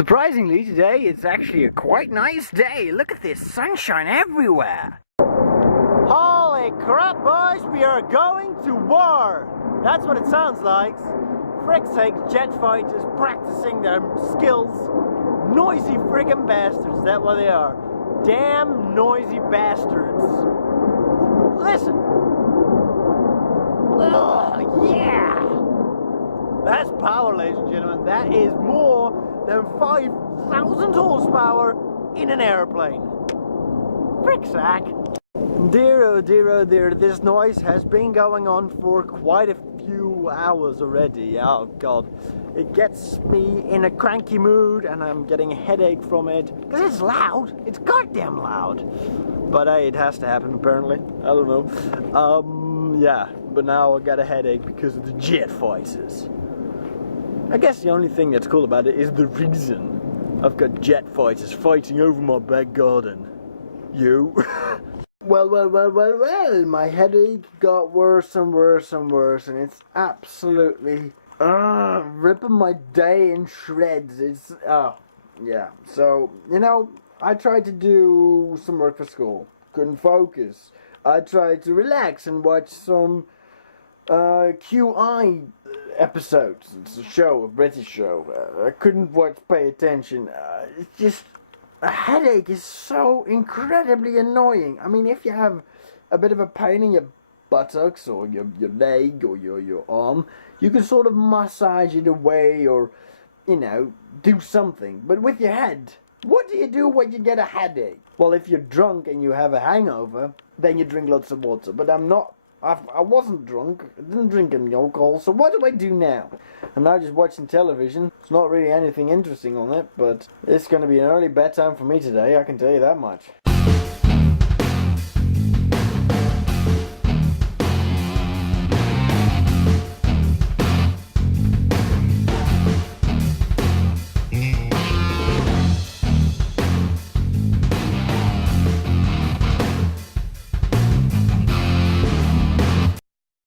Surprisingly, today it's actually a quite nice day. Look at this sunshine everywhere. Holy crap, boys, we are going to war. That's what it sounds like. Frick's sake, jet fighters practicing their skills. Noisy friggin' bastards, that's what they are. Damn noisy bastards. Listen. Oh, yeah. That's power, ladies and gentlemen. That is more than 5,000 horsepower in an airplane. Frick's sake. Dear, oh dear, oh dear, this noise has been going on for quite a few hours already. Oh god, it gets me in a cranky mood and I'm getting a headache from it. Because it's loud, it's goddamn loud. But hey, it has to happen apparently, I don't know. Yeah, but now I got a headache because of the jet fighters. I guess the only thing that's cool about it is the reason. I've got jet fighters fighting over my back garden. You? Well, my headache got worse and worse and worse, and it's absolutely ripping my day in shreds. It's, yeah. So, you know, I tried to do some work for school. Couldn't focus. I tried to relax and watch some QI episodes. It's a show, a British show. I couldn't pay attention. It's just... a headache is so incredibly annoying. I mean, if you have a bit of a pain in your buttocks or your leg or your arm, you can sort of massage it away or, you know, do something. But with your head, what do you do when you get a headache? Well, if you're drunk and you have a hangover, then you drink lots of water. But I'm not. I wasn't drunk. I didn't drink any alcohol. So what do I do now? I'm now just watching television. It's not really anything interesting on it, but it's going to be an early bedtime for me today, I can tell you that much.